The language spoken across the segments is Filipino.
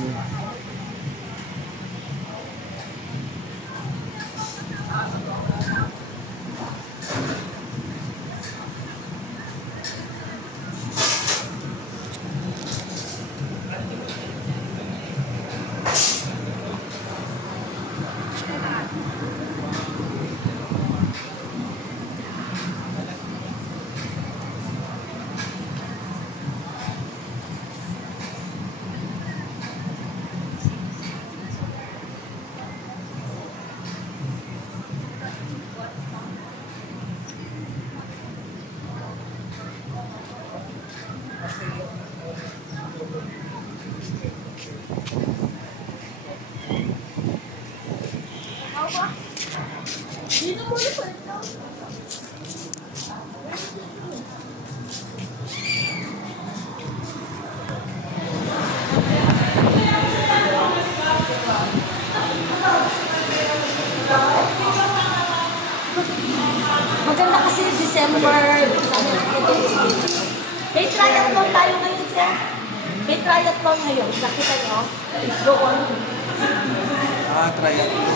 kami. Maganda kasi December. May triathlon tayo ngayon, sir. May triathlon ngayon. Nakita nyo? Doon. Triathlon.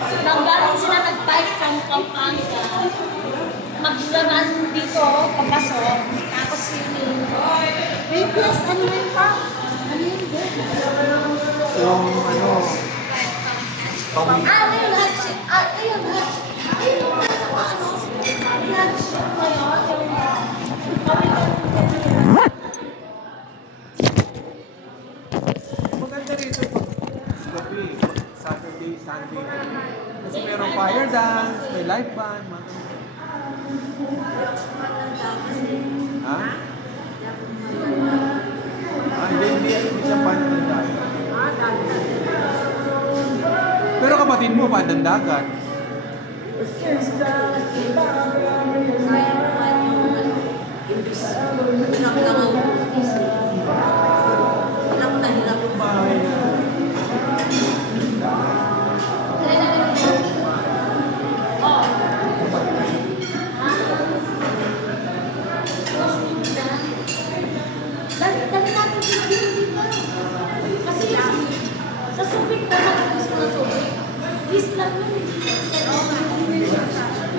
Nanggaling sila nag-bike from Pampanga. Maglaman dito, papasok. Tapos swimming. May plus, ano yun pa? Ano yun din? Yung ano... Ayun, hardship. Ayun, hardship. Ayun, ano? Hardship ngayon. Maganda rito gabi, Saturday, Sunday. Kasi merong fire dance, may live band, ha? Hindi siya pandandagan. Pero kapatid mo, pandandagan.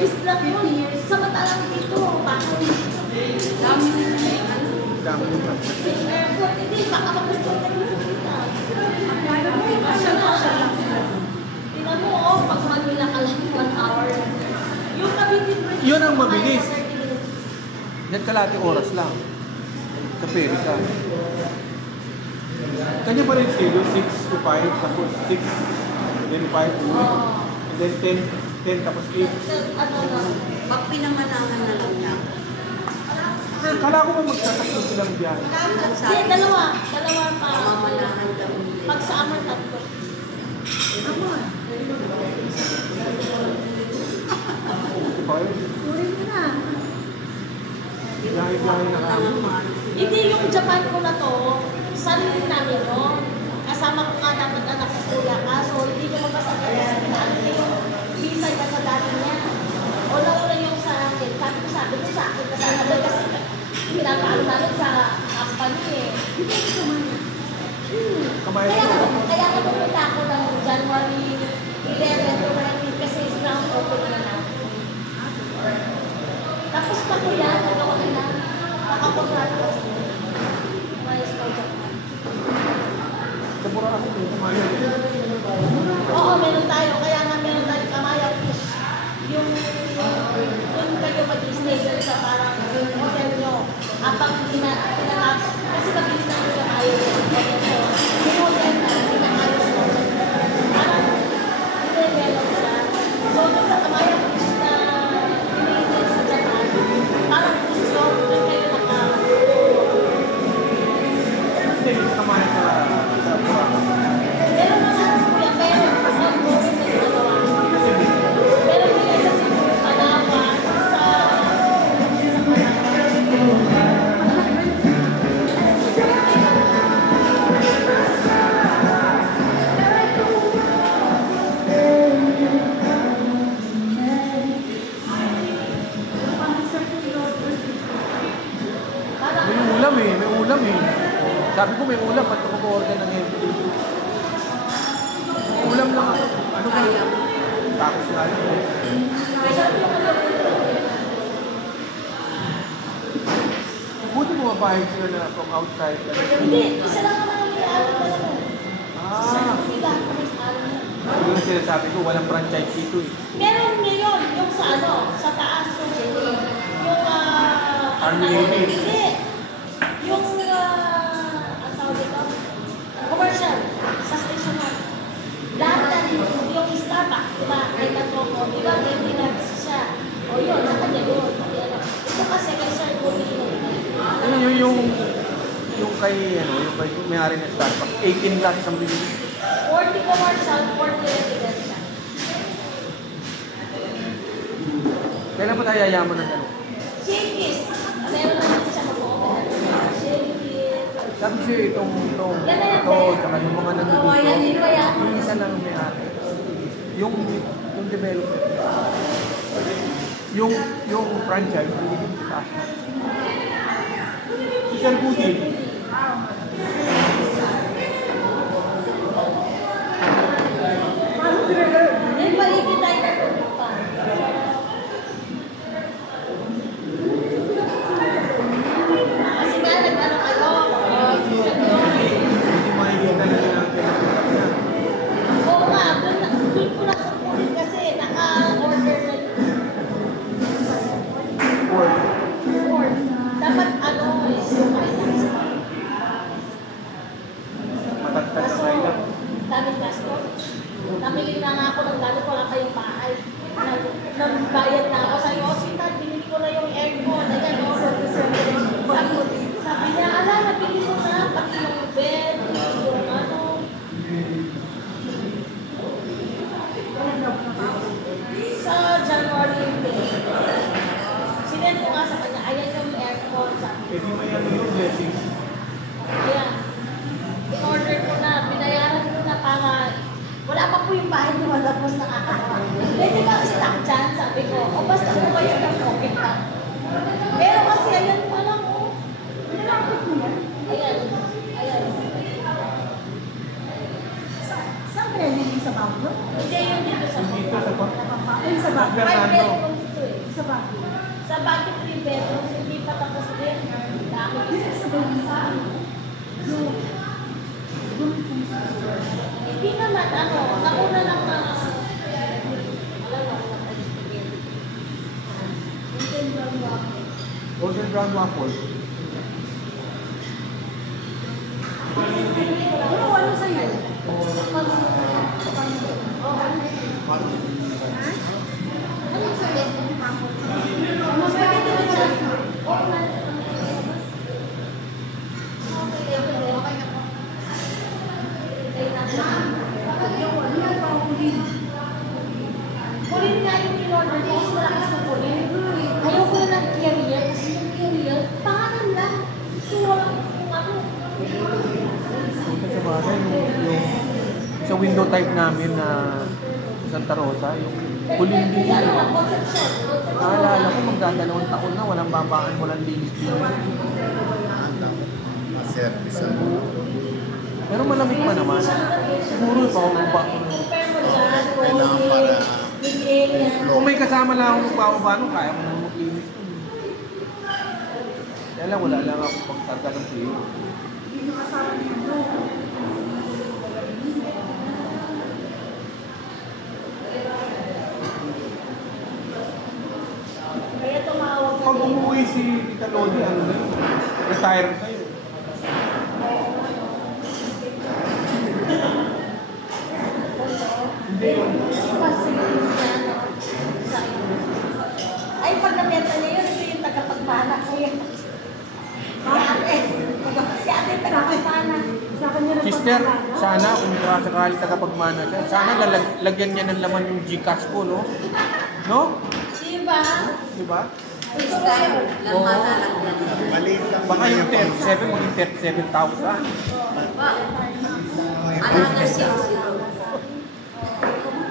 Islam yun. Samantalang dito, bakit? Dami nila. Hindi, baka magustuhan na dito. Tingnan mo, pag Manila ka lang 1 hour. Yung Cavite Bridge. Yun ang mabilis. Yan kalahati oras lang. Sa ferry ka. Kanya pa rin schedule, 6 to 5, tapos 6, then 5 uwi. And then 10 tapos 8. Pag pinamalangan na lang niya. Kala ko ba magtatakbo silang biyahe? Hindi, dalawa pa. Mamalahan lang. Pag sa aman, tatlo. Tuloy mo na. Biyahe na kami. Hindi, yung Japan ko na to, sarili namin yun. Kasama ko nga dapat anak ko kuya ka, so hindi ko magkasama kasi pinaan yung visa ka sa dati niya. O nawala yung sa akin, sabi ko sa akin, kasasabay kasi pinapaan namin sa company eh. Hindi ko kumana. Kaya napupunta ako ng January 11 to 19 kasi ground open na natin. Tapos pa ko yan, nagawa na nakakontrato kasi may store Japan. Kapura ako yung kumaya. Oo, meron tayo. Kaya nga meron tayo Kamaya Fish. Yung kayo mag-stay doon sa parang hotel nyo. Apang tinatap. Kasi mabilis na yung Kamaya Fish. Yung hotel na, pinakayos mo. Parang hindi meron siya. So, doon sa Kamaya Fish na pinigil sa Japan, parang gusto, doon kayo naka... Hindi, kamaya sa Boracay. Meron na nga, kuya, meron pa sa most na ginagawa. Meron din sa Palawan, sa Palawan. Ulam lang ako. Ano ba? Kaya. Tapos nga lang. Buti pumapahig sila na from outside. Hindi, isa lang naman ang may-alam na naman. Isa lang Ah, kami lahat kami sa alam na. yun ang sinasabi ko, walang franchise dito eh. Meron ngayon, yung sa ano, sa taas, yung Army Navy. Hindi. Yung, ang tawag dito, commercial, sa station 1. Lahat na, yung Starbucks, di ba, ay tatoko, di ba, may nuts siya. O yun, sa kanya yun. Ito kasi kay Sir Bobby Yung kay, yung kay may-ari ng Starbucks, 18 lang isang bilhin. 40 commercial, 40 residential. Kailan pa tayo yayaman ng gano'n? Shakey's. Meron na natin siya mag-open. Shakey's. Sabi siya itong, tsaka yung mga Kawayan nandito, nila yan. yung isa lang ang may-ari. Yung developer. Yung franchise, hindi din sa taas. Isang putin. Then, paligid tayo na tulog pa. Kasi nga, nag-ano kayo, season yun. Hindi makikita nila ng pinapita niya. Oo nga, doon ko nakakulit kasi naka-order na Or, Ford. Dapat ano, yung items. matatag Kaso, ang item. daming gastos. Namili na nga ako ng gamit, wala kayong bahay. Nagbayad na ako sa hospital, binili ko na yung aircon. Ayan, no? Sabi niya, ala, nabili ko na, pati yung bed, yung ano. Sa January 10. Sinend ko nga sa kanya, ayan yung aircon. Sabi Pwede mo yan yung blessings. ayan. In-order ko na, binayaran ko na para wala pa po yung bahay ni Malapos nakakatawa. Pwede ba stock dyan? Sabi ko, o basta ko kayo ng okay na. Pero kasi ayan pa lang oh. Nilakot mo yan? Ayan. Ayan. Saan kaya nilin sa Baguio? Hindi yun dito sa Dito sa pag... Ay, sa Baguio. 5 bedrooms to eh. Sa Baguio. Sa Baguio 3 bedrooms, hindi pa tapos din. Dami kasi Sa Baguio. hindi naman, nauna lang na, alam mo, Golden brown waffle. Pero ano sa'yo? mas pwede din siya. Kulin nga yung in-order ko kasi malakas ng kulin. Ayoko na ng carrier kasi yung carrier, pangalan lang. Gusto ko lang kung ano. Sa bagay, yung sa window type namin na Santa Rosa, yung huling din Ano, yun. conception. Naalala ko, magdadalawang taon na, walang babaan, walang linis-linis. Service. Pero malamig pa naman. Siguro pa ako ba? Compare mo dyan, Kailangan para with alien. Kung may kasama lang akong magpapaba nung kaya ko nang maglinis dun. Kaya lang, wala lang ako pagkarga ng tuyo. Hindi nyo kasama niya. Kaya tumawag na Pag din. umuwi si Tita Lodi, ano na yun? Retire na yun. Hindi yun. Ay, pag nabenta niya yun, ito yung tagapagmana ko yun. Si ate. Si ate tagapagmana. Sa kanya na Sister, sana kung sakali tagapagmana siya, sana lagyan niya ng laman yung Gcash ko, no? No? Diba? Diba? This time, lamana lang yan. Maliit lang. Baka yung 37, maging 37,000. Another 6-0.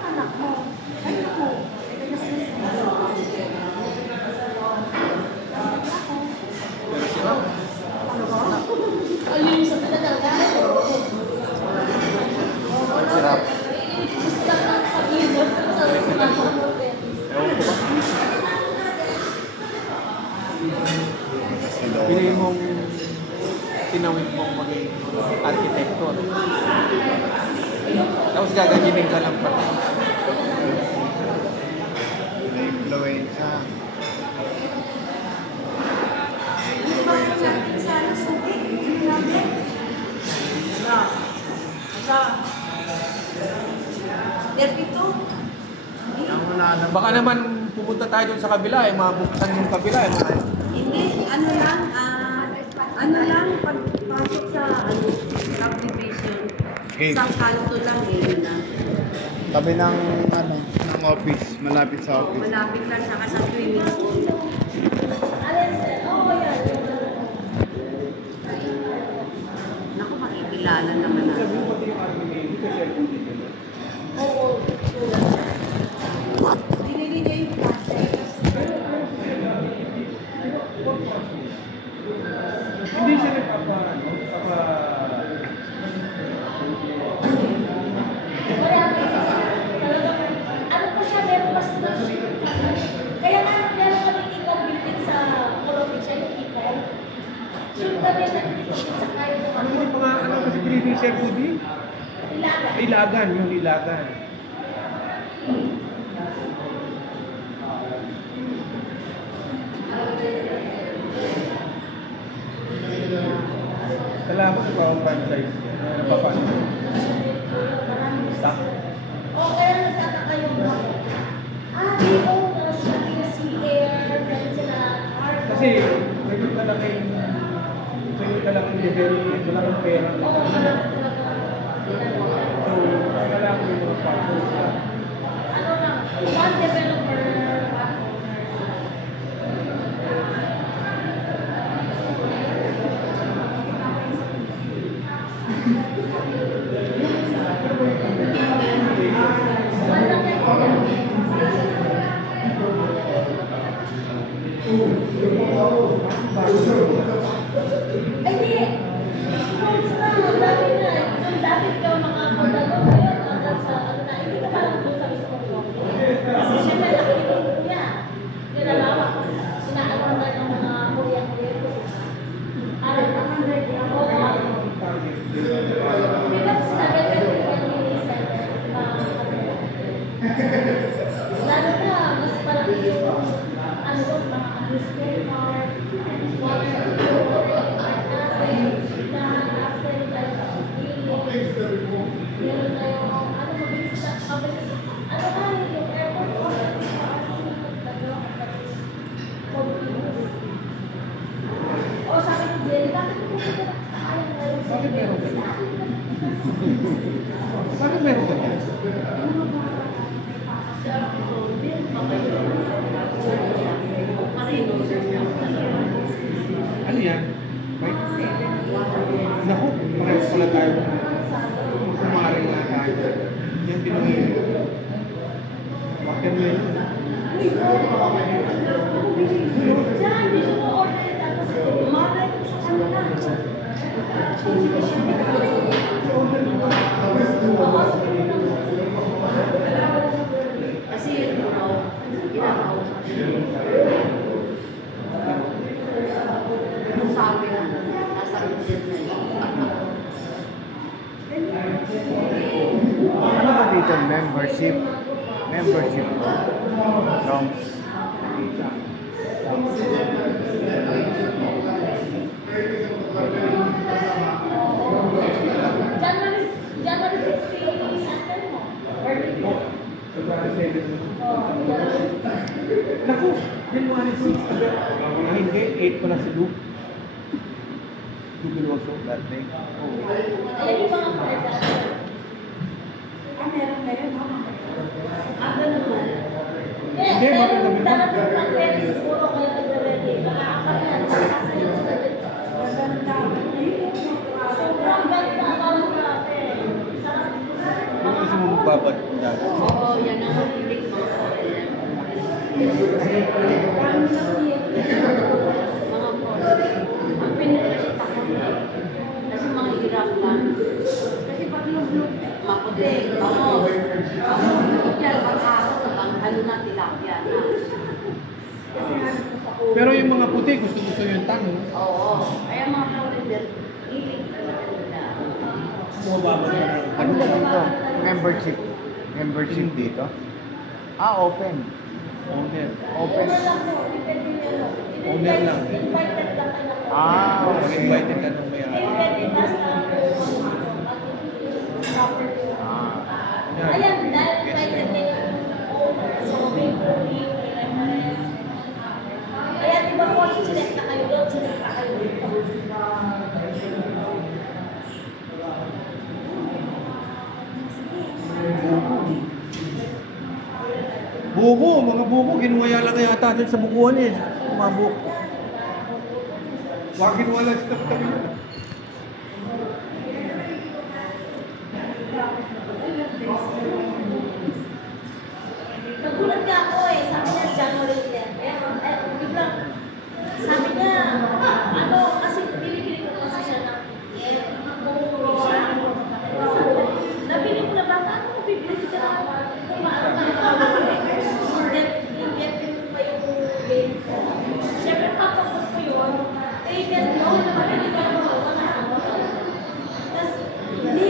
anak mo. Ano mo? Pero sila, Ayun sa talaga. sirap. Tapos gaganyanin ka lang pa. Na-influenza. Ano ba ang natin sana suki? Ano natin? Dito. Ang wala lang. Baka naman pupunta tayo dun sa kabila, mabuksan yung kabila. Hindi, ano lang, pagpasok sa subdivision, Gate. isang kanto lang yun na. Tabi ng ng office, malapit sa office. Malapit lang siya sa swimming pool. Naku, makikilala naman natin. Dinili niya yung plastic. Hindi siya Ano po siya, meron mas kaya nga meron kami ikaw building sa probinsya, yung ikaw. Sure kami nag-building sa kayo ng Ano yung mga, ano kasi pinili siya Rudy? Ilaga. Ilagan, yung ilagan. Salamat sa pawang franchise. Napapano. Stock. O kaya nagtataka yung di owners, hindi si Air, meron sila Arco. Kasi, ngayon talagang development, wala kang pera. Oo, wala talaga. So, wala ko yung mga sponsors na. Ano lang, one developer, Ay, di. Roads na, dami na. Yung dati ikaw makakadalo, ngayon hanggang sa ano na, hindi ka parang doon sa mismong company. Kasi syempre, nakikinig ko niya. Nilalawak ko. Inaano na ng mga kuya-kuya ko. Parang oo. Di ba sinabi ka yung minsan, lalo na, mas parang yung ano doon, mga amusement park, water, Bakit meron ka yan? Ano yan? May... Naku, parehas pala tayo. Kumari nga tayo. Yan pinamili. Bakit mo yun? Kasi yun raw, ginakausap siya. Yung sabi na, nasa region na yun. Ano ba dito? Membership? Membership ko. Trumps. January 16, ano mo? Birthday mo? February 7. Oh, January 16. Naku, January 6. Ah, hindi, 8 pala si Luke. Luke Veloso. That day. Ayan yung mga pagkakasal. Meron kayo, no? Ganun ba? Hindi, bakit Pero gabi ba? darating ng pera siguro kayo nag-ready. Baka apat yan. Sasayin sila dito. Maganda. Ayun, Sobrang ganda. Parang grabe. Sarap. Ano kasi mo magbabad dati? Oo, yan ang mahilig mga foreigner. parang nakiyak. Mga foreigner. Ang pinagkasita ko kasi mga hirap lang. Kasi pag lublog, maputi, bango. Yan, pag-ahot, ano na, tilapia na. Kasi nga ko sa ulo. Pero yung mga puti, gusto yung tango. Oo. Kaya mga foreigner, hilig talaga nila. Bumababa na lang. Ano ba dito? membership. Membership dito? Ah, open. Owner. Open. Owner lang. Invited lang kayo. Ah, okay. Invited ka nung may-ari. Pwede basta property. Ah. Ayan, dahil invited kayo sa moving moving. Kaya di ba po, select na kayo doon, select na kayo dito. Buko, mga buko, ginuwaya lang yata dyan sa bukuan eh. Mga buko. Bakit wala stop tabi na? Nagulat ka ako eh, sabi niya January 10. Biglang, sabi niya, ano, kasi pinipili ko kasi siya ng ticket. Nabili ko na ba, ano ko bibili ka na? Kung maano ka na Inget pa yung game ko. Siyempre, papapot ko yun. Inget mo, nabili ka na mga ako. Tapos, hindi,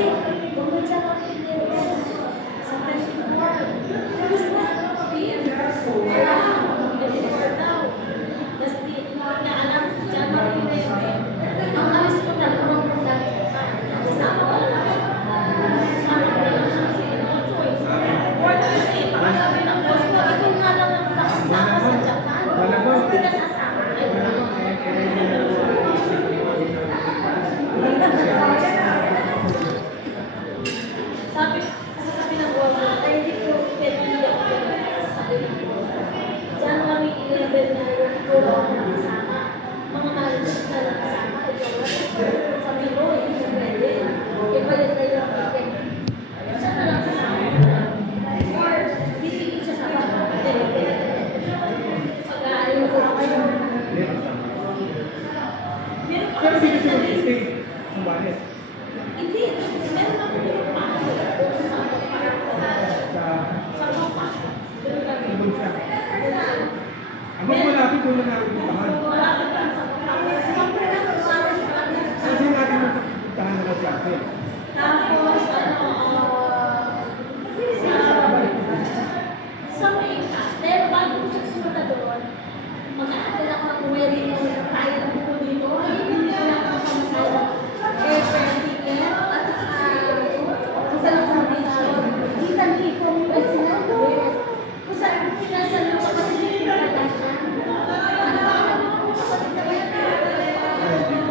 pumunta ko sa 24. Christmas. Sabi ng boss, ay hindi ko pwede ako sabi ng boss. January 11 na yun, ikaw lang ang nakasama. Mga managers na nakasama, ikaw lang. Sabi ko, hindi ko pwede. Ipalit na yung ticket. Siya na lang sasama. Or, titigil siya sa pag-hotel. Pag-aayon ko ako yun. Meron pa kasi na rin. Hindi. Meron pa rin yung Mas malapit ko na napuntahan. Kasi natin napuntahan na sa akin. Tapos, sa may pero bago ko siya pumunta doon, mag-aaral ako ng wedding mo, tayo ng po dito, hindi ko lang ako sa masala. Pwede ticket, at saka, isa lang sa dito, isang from US na, kung saan pinasal mo ka kasi hindi ka natasya.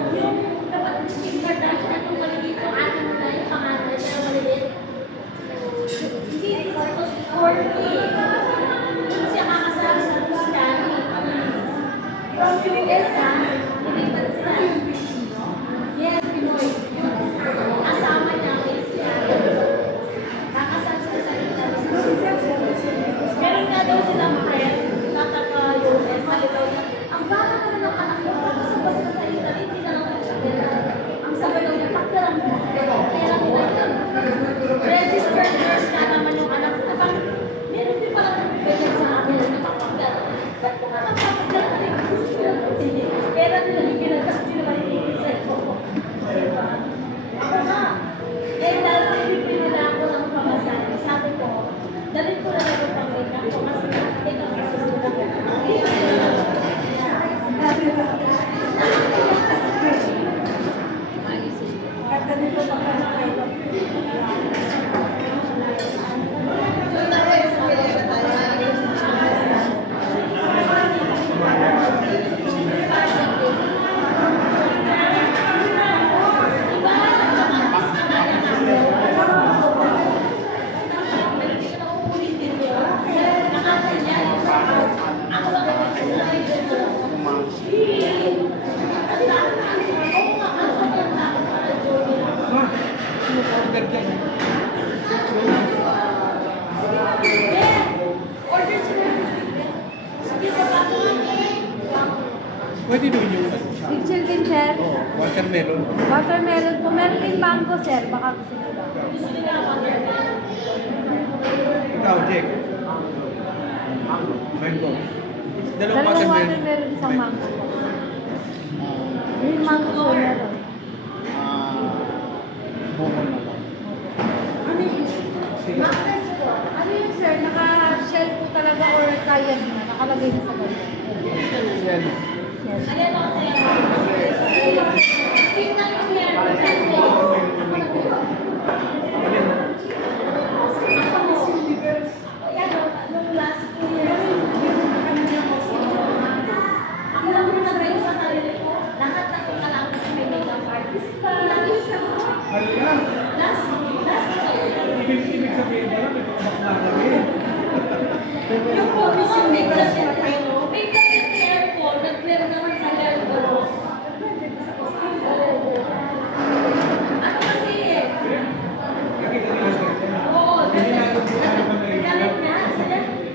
Yung kapatid si Kim Kardashian, yung maliit, yung atin mo na yung pangalan niya, maliit. Hindi, tapos 40. Yung siya kakasama sa Tuscany. From US, ha? Nilipat sila. Yes, Pinoy. Yung kasama niya is kakasama sila sa Italy. Meron nga daw silang friend, nakaka-US, halitaw niya. Ang bata ka na ng anak ko, kasabas ka sa Italy, hindi na lang ako sa pera. Ang sabi daw niya, pakyaran mo. Kaya lang nila registered nurse ka naman yung anak ko. Meron din pala nabibigyan sa akin na napapagyaran. Ba't ko nga napapagyaran? Hindi. Pera nila higyan kasi hindi naman higyan sa iyo. Diba? Ako nga. Eh, dahil pipili na ako ng pamasahe, sabi ko, dalhin ko na lang yung panggitan ko kasi nakakita ko sa sulat. Ganito ba ka na kayo? Pwede doon yung Picture din, sir. watermelon. Watermelon po. Meron din mango, sir. Baka gusto nyo ba? Ikaw, Jake. Mango. Dalawang Dalawang watermelon. watermelon, isang mango. Yung mango po meron. Buko na lang. Ano yun? bayad na, nakalagay na sa bayad. Yan. Yes. Ayan ako sa'yo. Tingnan yung meron dyan. Ayan o, nung last 2 years, ang lang mo na rin sa sarili ko, lahat ng kumalapit sa may makeup artist pa. Last Ibig sabihin ba lang, may pagkamakla rin. yung photo ko, may makeup hair ko, nag-clear naman sa hair ko. Ano kasi eh? Oo, galit niya.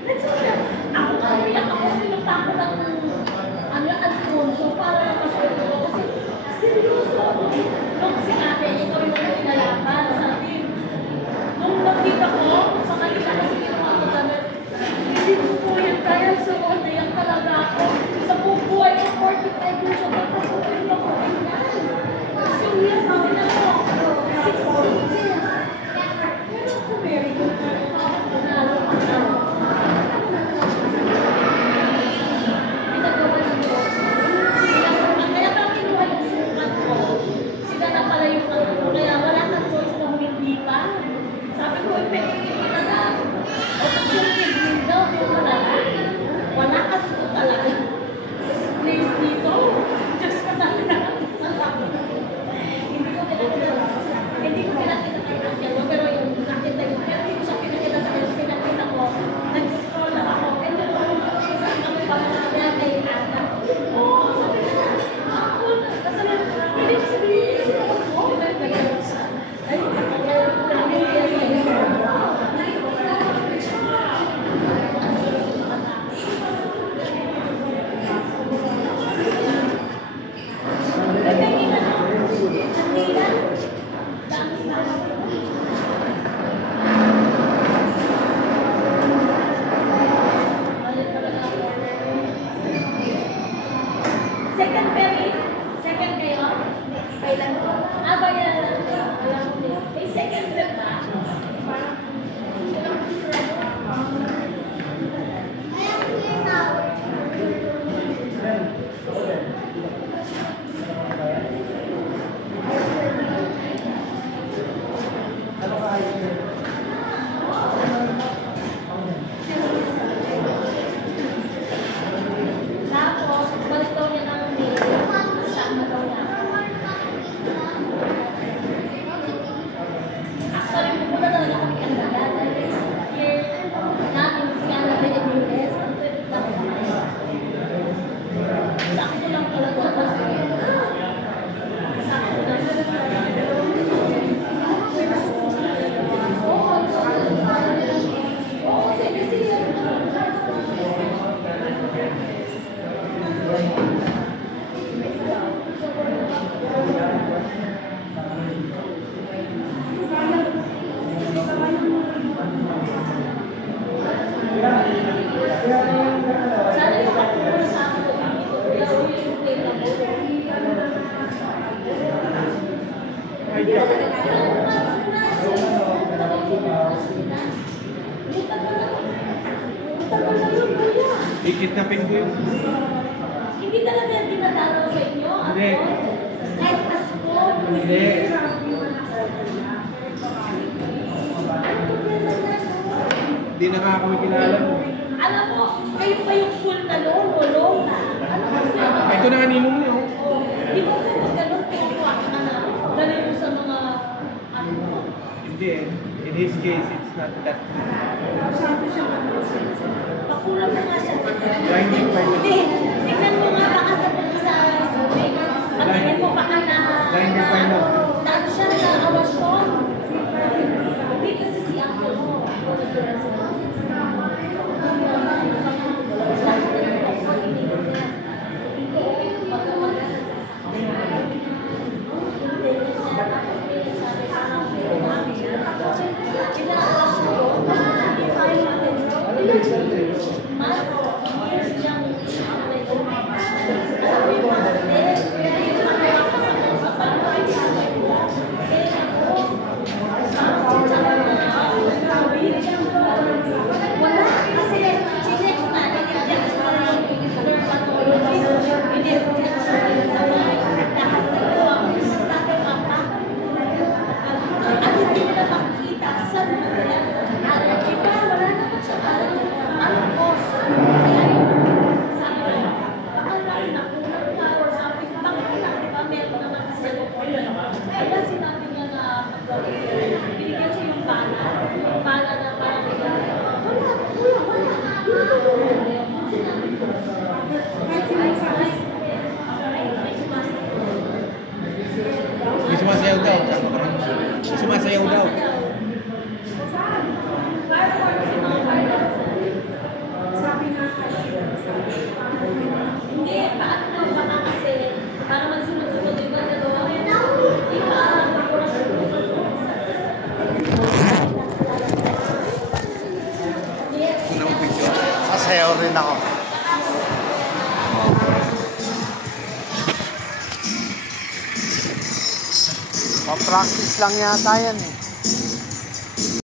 Nagsabi, ako umiyak ako, pinagtakot ang Alfonso para makasulit ko. Kasi seryoso, nung si ate, ikaw yung pinalaban. Sabi, nung nakita ko, sa kanila kasi ginawa ko na, hindi ko po yan kaya sa naiyak talaga ako. Sa buong buhay ko, 45 years old, tapos ko yung ako tingnan. Kasi yung years namin ako, 16 years. Pero ako, Mary, panalo ka na. Pinagawa ng Diyos. Kaya pang kinuha yung sukat ko, sila na pala yung ano ko, kaya wala kang choice na hindi pa. Sabi ko, ipinigil ka na. O tapos yung tigil daw, yung wala ka sukat talaga. Place dito, Diyos ka talaga. Hindi ko pinakita kay Angelo, pero yung nakita ko, pero hindi ko siya pinakita sa kanya, pinakita ko, nag-scroll lang ako, and then saan kami pamilya kay Ana. Oo, sabi na, ako na, kasi hindi ko sabihin, sila ko, ay, second Perry, second kayo? Kailan ko? Bayan lang. Alam mo din. May second trip ba? Parang, tapos, balik daw niya ng mail. Sama daw niya. Actually, pupunta talaga kami Canada. Dahil here, natin si Canada yung US. Ang trip lang kami. Sakto lang talaga. Sakto lang. Oo, kasi sana yung kapag sa akin, laro yung play na mo. Hindi ka Ikidnapin ko yun. Hindi talaga dinadalaw sa inyo? Hindi. Kahit asko? Hindi. Hindi na nga kami kilala mo. Alam mo, kayo pa yung full na lolo na. Ano ba yun? Ito na kaninong niyo. Di ba kung magkaroon kinukuha ka na dali mo sa mga ano? Hindi eh. In his case, it's not that. Pakulang na nga siya. Blinding by the Hindi. Tignan mo nga baka sa pag-isa. Pagtingin mo baka na Blinding by the daan siya na awasyon. Hindi kasi si Uncle mo. Mas, years young. motor rin ako. Pa-practice lang yata yan eh.